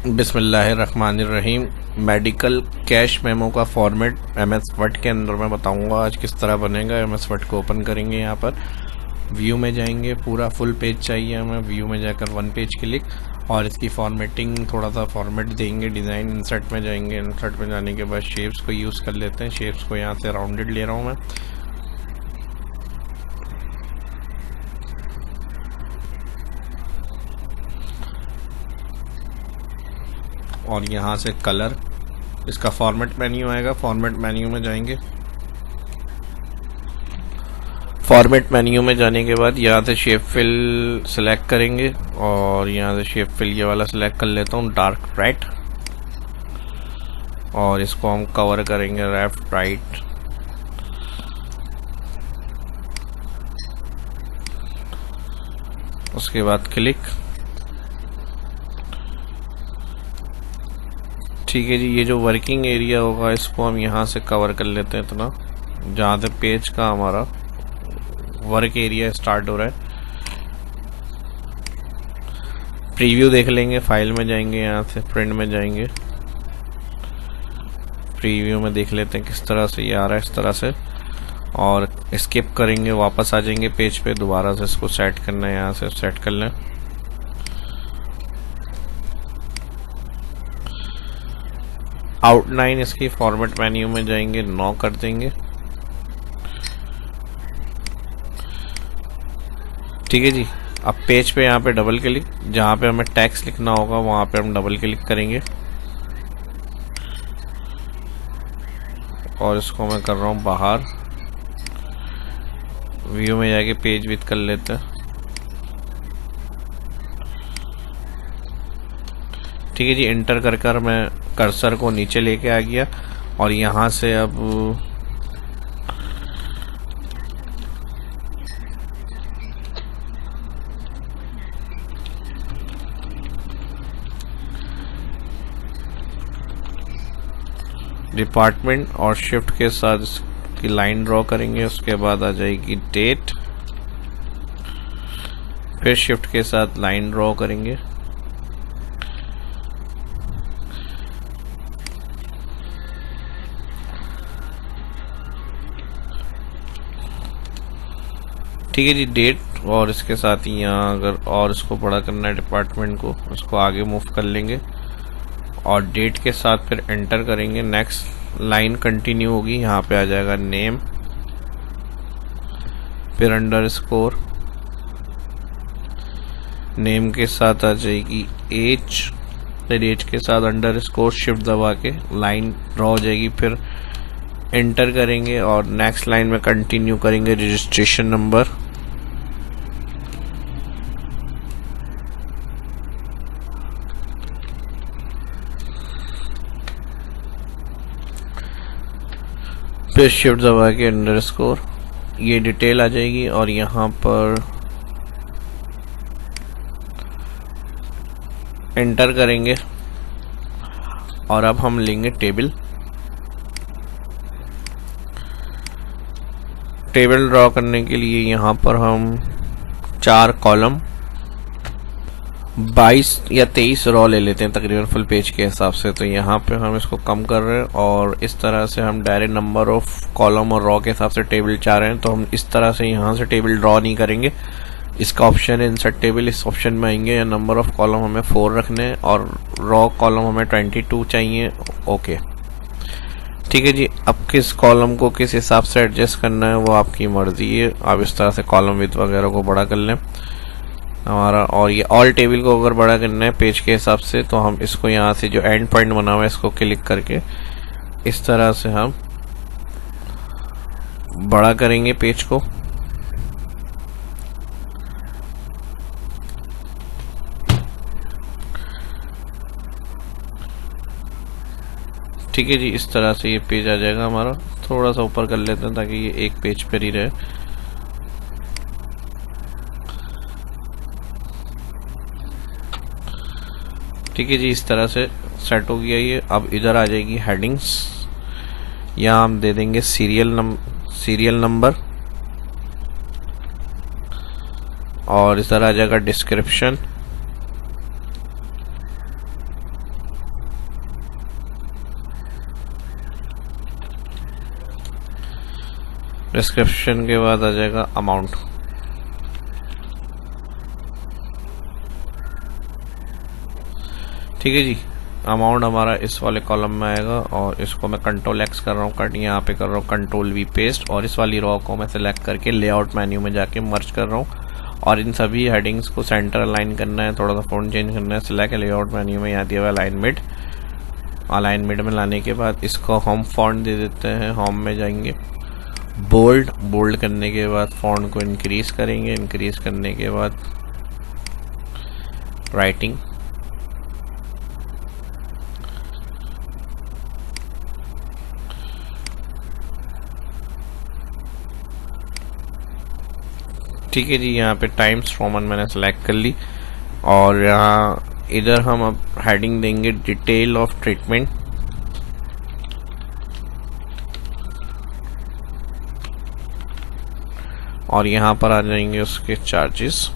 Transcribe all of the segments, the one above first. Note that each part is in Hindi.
बिस्मिल्लाहिर्रहमानिर्रहीम। मेडिकल कैश मेमो का फॉर्मेट एमएस वर्ड के अंदर मैं बताऊंगा आज किस तरह बनेगा। एमएस वर्ड को ओपन करेंगे, यहाँ पर व्यू में जाएंगे, पूरा फुल पेज चाहिए हमें। व्यू में जाकर वन पेज क्लिक और इसकी फॉर्मेटिंग थोड़ा सा फॉर्मेट देंगे। डिज़ाइन इंसर्ट में जाएंगे, इंसर्ट में जाने के बाद शेप्स को यूज़ कर लेते हैं। शेप्स को यहाँ से राउंडेड ले रहा हूँ मैं। और यहाँ से कलर, इसका फॉर्मेट मेन्यू आएगा। फॉर्मेट मेन्यू में जाएंगे। फॉर्मेट मेन्यू में जाने के बाद यहाँ से शेप फिल सेलेक्ट करेंगे और यहाँ से शेप फिल ये वाला सेलेक्ट कर लेता हूँ, डार्क राइट। और इसको हम कवर करेंगे लेफ्ट राइट। उसके बाद क्लिक। ठीक है जी, ये जो वर्किंग एरिया होगा इसको हम यहाँ से कवर कर लेते हैं इतना, जहाँ से पेज का हमारा वर्क एरिया स्टार्ट हो रहा है। प्रीव्यू देख लेंगे, फाइल में जाएंगे, यहाँ से प्रिंट में जाएंगे, प्रीव्यू में देख लेते हैं किस तरह से ये आ रहा है, इस तरह से। और स्किप करेंगे, वापस आ जाएंगे पेज पे, दोबारा से इसको सेट करना है, यहाँ से सेट कर लें। आउटलाइन इसकी फॉर्मेट मेन्यू में जाएंगे, नो कर देंगे। ठीक है जी, अब पेज पे यहाँ पे डबल क्लिक, जहाँ पे हमें टेक्स्ट लिखना होगा वहाँ पे हम डबल क्लिक करेंगे। और इसको मैं कर रहा हूँ बाहर, व्यू में जाके पेज विथ कर लेते हैं। ठीक है जी, एंटर कर कर मैं कर्सर को नीचे लेके आ गया और यहाँ से अब डिपार्टमेंट और शिफ्ट के साथ इसकी लाइन ड्रॉ करेंगे। उसके बाद आ जाएगी डेट, फिर शिफ्ट के साथ लाइन ड्रॉ करेंगे। ठीक है जी, डेट और इसके साथ ही यहाँ अगर और इसको बड़ा करना है डिपार्टमेंट को, उसको आगे मूव कर लेंगे और डेट के साथ फिर एंटर करेंगे। नेक्स्ट लाइन कंटिन्यू होगी, यहाँ पे आ जाएगा नेम, फिर अंडरस्कोर, नेम के साथ आ जाएगी एज, फिर एज के साथ अंडरस्कोर, शिफ्ट दबा के लाइन ड्रॉ हो जाएगी। फिर एंटर करेंगे और नेक्स्ट लाइन में कंटिन्यू करेंगे रजिस्ट्रेशन नंबर। फिर शिफ्ट दबा के अंडरस्कोर, ये डिटेल आ जाएगी और यहाँ पर एंटर करेंगे और अब हम लेंगे टेबल। टेबल ड्रॉ करने के लिए यहाँ पर हम 4 कॉलम 22 या 23 रॉ ले लेते हैं तकरीबन फुल पेज के हिसाब से। तो यहाँ पे हम इसको कम कर रहे हैं और इस तरह से हम डायरेक्ट नंबर ऑफ कॉलम और रॉ के हिसाब से टेबल चाह रहे हैं, तो हम इस तरह से यहाँ से टेबल ड्रॉ नहीं करेंगे। इसका ऑप्शन है इंसर्ट टेबल, इस ऑप्शन में आएंगे। या नंबर ऑफ कॉलम हमें 4 रखने हैं और रॉ कॉलम हमें 22 चाहिए। ओके, ठीक है जी। अब किस कॉलम को किस हिसाब से एडजस्ट करना है वो आपकी मर्जी है। आप इस तरह से कॉलम विथ वगैरह को बड़ा कर लें हमारा। और ये ऑल टेबल को अगर बड़ा करना है पेज के हिसाब से, तो हम इसको यहाँ से जो एंड पॉइंट बना हुआ है इसको क्लिक करके इस तरह से हम बड़ा करेंगे पेज को। ठीक है जी, इस तरह से ये पेज आ जाएगा हमारा। थोड़ा सा ऊपर कर लेते हैं ताकि ये एक पेज पर ही रहे। ठीक है जी, इस तरह से सेट हो गया ये। अब इधर आ जाएगी हेडिंग्स, यहाँ हम दे देंगे सीरियल नंबर और इस तरह आ जाएगा डिस्क्रिप्शन। डिस्क्रिप्शन के बाद आ जाएगा अमाउंट। ठीक है जी, अमाउंट हमारा इस वाले कॉलम में आएगा और इसको मैं कंट्रोल एक्स कर रहा हूँ कट, यहाँ पे कर रहा हूँ कंट्रोल वी पेस्ट, और इस वाली रॉ को मैं सेलेक्ट करके लेआउट मेन्यू में जाके मर्ज कर रहा हूँ और इन सभी हेडिंग्स को सेंटर अलाइन करना है, थोड़ा सा फॉन्ट चेंज करना है। सिलेक्ट लेआउट मेन्यू में यहाँ दिया हुआ अलाइनमेंट में लाने के बाद इसको हम फॉन्ट दे देते हैं, होम में जाएंगे, बोल्ड करने के बाद फॉन्ट को इंक्रीज करेंगे, इंक्रीज करने के बाद राइटिंग, ठीक है जी। यहाँ पे टाइम्स रोमन मैंने सेलेक्ट कर ली और यहाँ इधर हम अब हेडिंग देंगे डिटेल ऑफ ट्रीटमेंट, और यहाँ पर आ जाएंगे उसके चार्जेस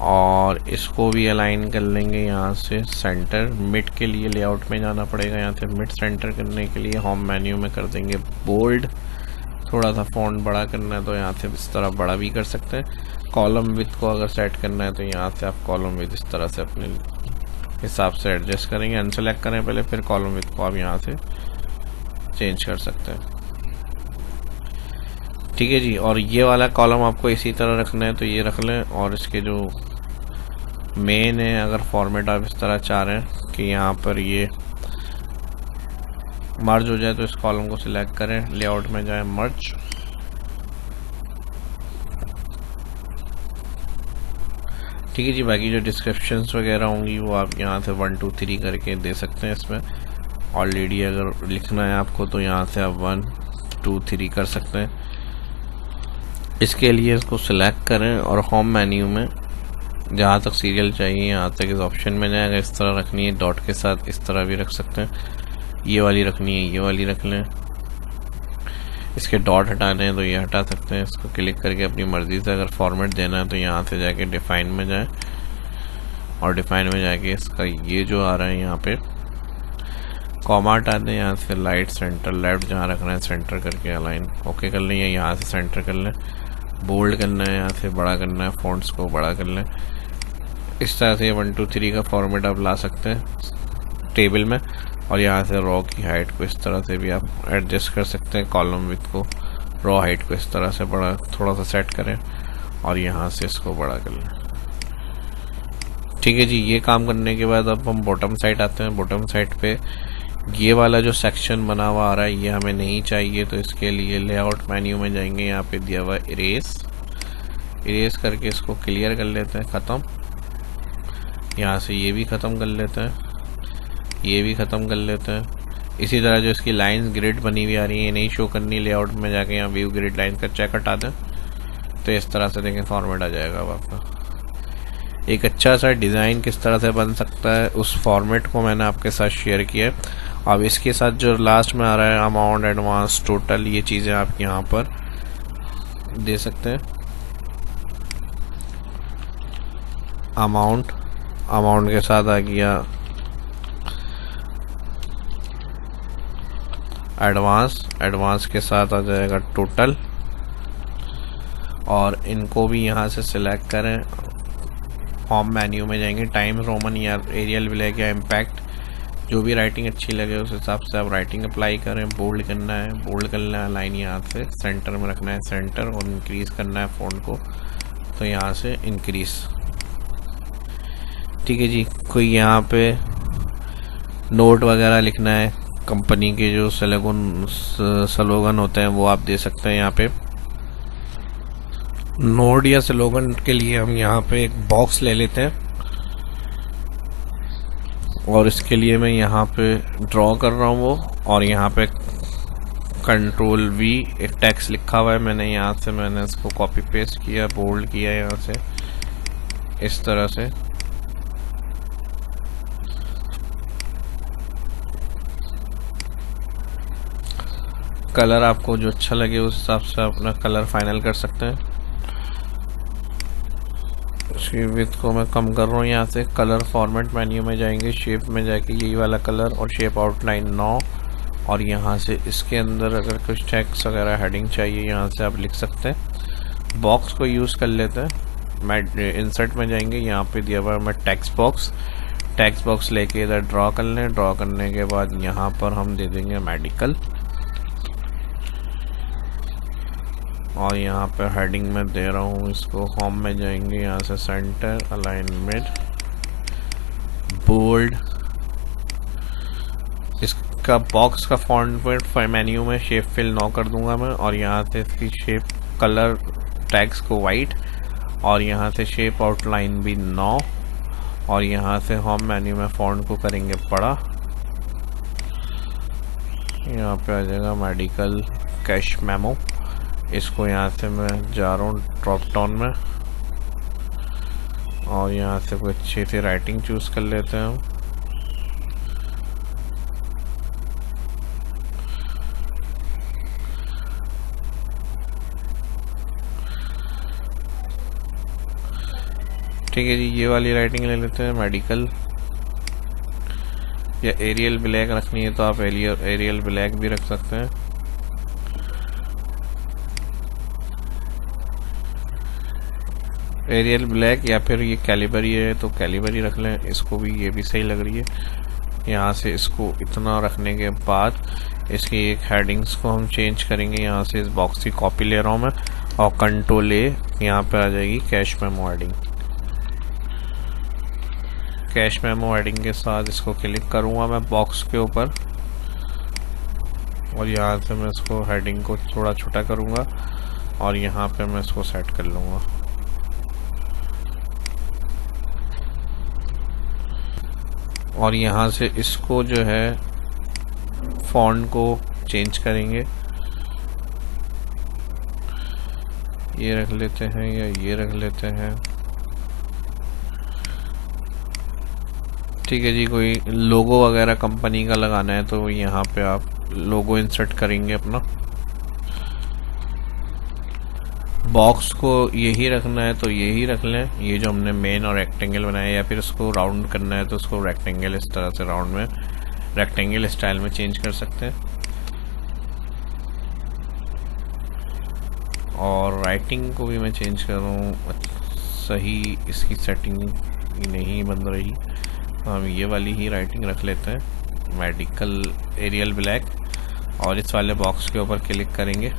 और इसको भी अलाइन कर लेंगे यहाँ से सेंटर। मिड के लिए लेआउट में जाना पड़ेगा, यहाँ से मिड सेंटर करने के लिए होम मेन्यू में कर देंगे बोल्ड। थोड़ा सा फॉन्ट बड़ा करना है तो यहाँ से इस तरह बड़ा भी कर सकते हैं। कॉलम विथ को अगर सेट करना है तो यहाँ से आप कॉलम विथ इस तरह से अपने हिसाब से एडजस्ट करेंगे। अनसेलेक्ट करें पहले, फिर कॉलम विथ को आप यहाँ से चेंज कर सकते हैं। ठीक है जी, और ये वाला कॉलम आपको इसी तरह रखना है तो ये रख लें, और इसके जो मेन है अगर फॉर्मेट आप इस तरह चाह रहे हैं कि यहाँ पर ये मर्ज हो जाए तो इस कॉलम को सिलेक्ट करें, लेआउट में जाए, मर्ज, ठीक है जी। बाकी जो डिस्क्रिप्शंस वगैरह होंगी वो आप यहाँ से 1 2 3 करके दे सकते हैं। इसमें ऑलरेडी अगर लिखना है आपको तो यहाँ से आप 1 2 3 कर सकते हैं। इसके लिए इसको सिलेक्ट करें और होम मेन्यू में जहाँ तक सीरियल चाहिए यहाँ तक इस ऑप्शन में जाएगा। इस तरह रखनी है डॉट के साथ, इस तरह भी रख सकते हैं, ये वाली रखनी है ये वाली रख लें। इसके डॉट हटाने हैं तो ये हटा सकते हैं, इसको क्लिक करके अपनी मर्ज़ी से अगर फॉर्मेट देना है तो यहाँ से जाके डिफाइन में जाएं और डिफाइन में जाके इसका ये जो आ रहा है यहाँ पे कॉमा हटा दें, यहाँ से लाइट सेंटर लेफ्ट जहाँ रखना है सेंटर करके अलाइन ओके कर लें, या यहाँ से सेंटर कर लें। बोल्ड करना है, यहाँ से बड़ा करना है, फॉन्ट्स को बड़ा कर लें। इस तरह से 1 2 3 का फॉर्मेट आप ला सकते हैं टेबल में, और यहाँ से रॉ की हाइट को इस तरह से भी आप एडजस्ट कर सकते हैं। कॉलम विथ को रॉ हाइट को इस तरह से बड़ा थोड़ा सा सेट करें और यहाँ से इसको बड़ा कर लें। ठीक है जी, ये काम करने के बाद अब हम बॉटम साइड आते हैं। बॉटम साइड पे ये वाला जो सेक्शन बना हुआ आ रहा है ये हमें नहीं चाहिए, तो इसके लिए लेआउट मेन्यू में जाएंगे, यहाँ पे दिया हुआ इरेज करके इसको क्लियर कर लेते हैं, ख़त्म। यहाँ से ये भी ख़त्म कर लेते हैं, ये भी ख़त्म कर लेते हैं। इसी तरह जो इसकी लाइंस ग्रिड बनी हुई आ रही है ये नहीं शो करनी, लेआउट में जाके यहाँ व्यू ग्रिड लाइन का चेक हटा दें तो इस तरह से देखें फॉर्मेट आ जाएगा अब आपका। एक अच्छा सा डिज़ाइन किस तरह से बन सकता है उस फॉर्मेट को मैंने आपके साथ शेयर किया है। अब इसके साथ जो लास्ट में आ रहा है अमाउंट, एडवांस, टोटल, ये चीज़ें आप यहाँ पर दे सकते हैं। अमाउंट के साथ आ गया एडवांस के साथ आ जाएगा टोटल, और इनको भी यहाँ से सिलेक्ट करें, होम मेन्यू में जाएंगे, टाइम्स रोमन या एरियल ब्लैक या इम्पैक्ट, जो भी राइटिंग अच्छी लगे उस हिसाब से आप राइटिंग अप्लाई करें। बोल्ड करना है लाइन यहाँ से सेंटर में रखना है सेंटर, और इंक्रीज़ करना है फ़ॉन्ट को तो यहाँ से इंक्रीज़। ठीक है जी, कोई यहाँ पे नोट वगैरह लिखना है, कंपनी के जो स्लोगन होते हैं वो आप दे सकते हैं। यहाँ पे नोट या स्लोगन के लिए हम यहाँ पे एक बॉक्स ले लेते हैं, और इसके लिए मैं यहाँ पे ड्रॉ कर रहा हूँ वो, और यहाँ पे कंट्रोल वी एक टेक्स्ट लिखा हुआ है मैंने, यहाँ से मैंने इसको कॉपी पेस्ट किया, बोल्ड किया यहाँ से इस तरह से। कलर आपको जो अच्छा लगे उस हिसाब से अपना कलर फाइनल कर सकते हैं। इसकी विड्थ को मैं कम कर रहा हूँ, यहाँ से कलर फॉर्मेट मेन्यू में जाएंगे, शेप में जाके यही वाला कलर और शेप आउटलाइन 9 और यहाँ से इसके अंदर अगर कुछ टेक्स्ट वगैरह हेडिंग चाहिए यहाँ से आप लिख सकते हैं। बॉक्स को यूज़ कर लेते हैं। मैं इंसर्ट में जाएंगे, यहाँ पे दिया हुआ है मैं टेक्स्ट बॉक्स लेके इधर ड्रॉ कर लें। ड्रॉ करने के बाद यहाँ पर हम दे देंगे मेडिकल, और यहाँ पे हेडिंग में दे रहा हूँ इसको, होम में जाएंगे, यहाँ से सेंटर, अलाइनमेंट, बोल्ड। इसका बॉक्स का फॉन्ट मेन्यू में शेप फिल 9 कर दूंगा मैं, और यहाँ से इसकी शेप कलर टैग्स को वाइट, और यहाँ से शेप आउटलाइन भी 9, और यहाँ से होम मेन्यू में फॉन्ट को करेंगे बड़ा। यहाँ पे आ जाएगा मेडिकल कैश मेमो। इसको यहाँ से मैं जा रहा हूँ ड्रॉप डाउन में, और यहाँ से कोई अच्छी सी राइटिंग चूज़ कर लेते हैं हम। ठीक है जी, ये वाली राइटिंग ले लेते हैं मेडिकल। या एरियल ब्लैक रखनी है तो आप एरियल ब्लैक भी रख सकते हैं। एरियल ब्लैक, या फिर ये कैलिबरी है तो कैलिबरी रख लें, इसको भी, ये भी सही लग रही है। यहाँ से इसको इतना रखने के बाद इसकी एक हेडिंग्स को हम चेंज करेंगे। यहाँ से इस बॉक्स की कॉपी ले रहा हूँ मैं, और कंट्रोल ए, यहाँ पे आ जाएगी cash memo heading. Cash memo heading के साथ इसको क्लिक करूँगा मैं बॉक्स के ऊपर, और यहाँ से मैं इसको हेडिंग को थोड़ा छोटा करूँगा, और यहाँ पे मैं इसको सेट कर लूँगा। और यहाँ से इसको जो है फॉन्ट को चेंज करेंगे, ये रख लेते हैं या ये रख लेते हैं। ठीक है जी, कोई लोगो वगैरह कंपनी का लगाना है तो यहाँ पे आप लोगो इंसर्ट करेंगे अपना। बॉक्स को यही रखना है तो यही रख लें, ये जो हमने मेन और रेक्टेंगल बनाया, या फिर इसको राउंड करना है तो उसको रेक्टेंगल इस तरह से राउंड में रेक्टेंगल स्टाइल में चेंज कर सकते हैं। और राइटिंग को भी मैं चेंज कर रहा हूँ, सही इसकी सेटिंग नहीं बन रही, हम ये वाली ही राइटिंग रख लेते हैं, मेडिकल एरियल ब्लैक। और इस वाले बॉक्स के ऊपर क्लिक करेंगे।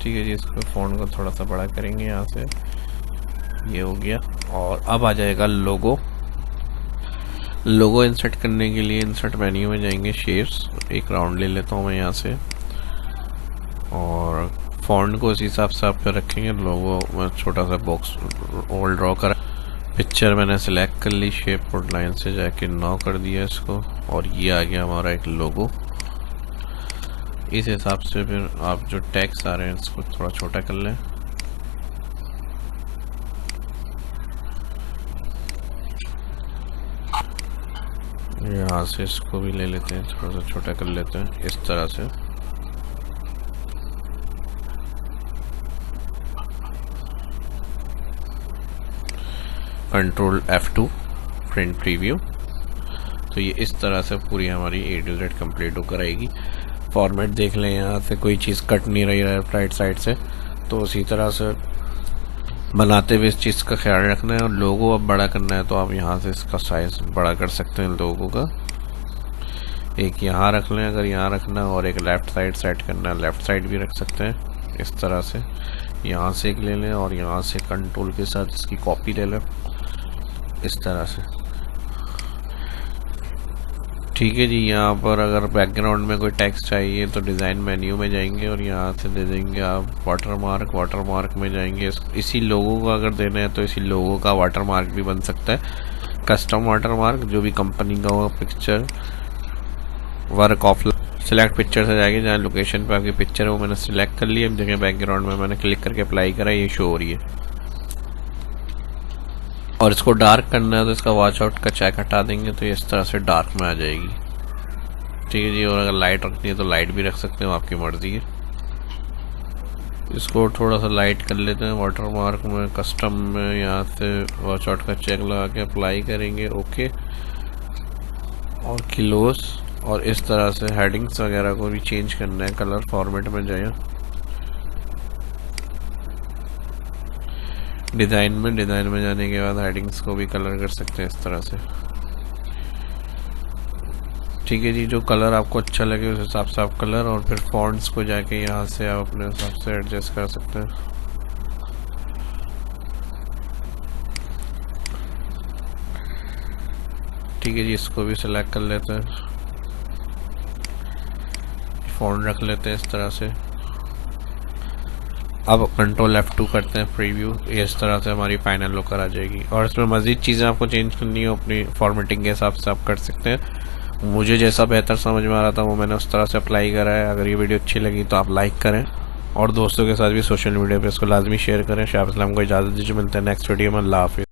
ठीक है जी, इसको फ़ॉन्ट को थोड़ा सा बड़ा करेंगे, यहाँ से ये हो गया। और अब आ जाएगा लोगो इंसर्ट करने के लिए इंसर्ट मेन्यू में जाएंगे, शेप्स, एक राउंड ले लेता हूँ मैं यहाँ से, और फ़ॉन्ट को उसी हिसाब से आप रखेंगे। लोगो में छोटा सा बॉक्स ओल्ड ड्रॉ करा, पिक्चर मैंने सिलेक्ट कर ली, शेप और लाइन से जाके 9 कर दिया इसको, और ये आ गया हमारा एक लोगो। इस हिसाब से फिर आप जो टेक्स्ट आ रहे हैं इसको थोड़ा छोटा कर लें। यहाँ से इसको भी ले लेते हैं, थोड़ा सा छोटा कर लेते हैं इस तरह से। Control F2 print preview. तो ये इस तरह से पूरी हमारी A to Z कंप्लीट होकर आएगी। फॉर्मेट देख लें, यहाँ से कोई चीज़ कट नहीं रही है राइट साइड से, तो उसी तरह से बनाते हुए इस चीज़ का ख्याल रखना है। और लोगो अब बड़ा करना है तो आप यहाँ से इसका साइज़ बड़ा कर सकते हैं लोगो का। एक यहाँ रख लें अगर यहाँ रखना है, और एक लेफ़्ट साइड सेट करना है, लेफ़्ट साइड भी रख सकते हैं इस तरह से। यहाँ से एक ले लें और यहाँ से कंट्रोल के साथ इसकी कॉपी ले लें इस तरह से। ठीक है जी, यहाँ पर अगर बैकग्राउंड में कोई टेक्स्ट चाहिए तो डिज़ाइन मेन्यू में जाएंगे और यहाँ से दे देंगे आप वाटरमार्क में जाएंगे। इसी लोगो का अगर देना है तो इसी लोगो का वाटरमार्क भी बन सकता है, कस्टम वाटरमार्क जो भी कंपनी का होगा। Picture work of select picture से जाएगी, जहाँ लोकेशन पे आपकी पिक्चर है वो मैंने सिलेक्ट कर लिया। अब देखिए बैकग्राउंड में मैंने क्लिक करके अप्लाई करा, ये शो हो रही है। और इसको डार्क करना है तो इसका वॉच आउट का चेक हटा देंगे तो ये इस तरह से डार्क में आ जाएगी। ठीक है जी, और अगर लाइट रखनी है तो लाइट भी रख सकते हो, आपकी मर्जी है। इसको थोड़ा सा लाइट कर लेते हैं वाटरमार्क में, कस्टम में, यहाँ से वॉच आउट का चेक लगा के अप्लाई करेंगे, ओके। और किलोस, और इस तरह से हेडिंग्स वगैरह को भी चेंज करना है। कलर फॉर्मेट में जाइए, डिज़ाइन में जाने के बाद हेडिंग्स को भी कलर कर सकते हैं इस तरह से। ठीक है जी, जो कलर आपको अच्छा लगे उस हिसाब से आप कलर, और फिर फॉन्ट्स को जाके यहाँ से आप अपने हिसाब से एडजस्ट कर सकते हैं। ठीक है जी, इसको भी सिलेक्ट कर लेते हैं, फॉन्ट रख लेते हैं इस तरह से। अब कंट्रोल F2 करते हैं प्रीव्यू, इस तरह से हमारी फाइनल लुक आ जाएगी। और इसमें मज़ीद चीज़ें आपको चेंज करनी हो अपनी फॉर्मेटिंग के हिसाब से आप कर सकते हैं। मुझे जैसा बेहतर समझ में आ रहा था वो मैंने उस तरह से अप्लाई करा है। अगर ये वीडियो अच्छी लगी तो आप लाइक करें, और दोस्तों के साथ भी सोशल मीडिया पे इसको लाजमी शेयर करें। शाह इस्लाम को इजाज़त दीजिए, मिलते हैं नेक्स्ट वीडियो में। अल्लाह हाफिज़।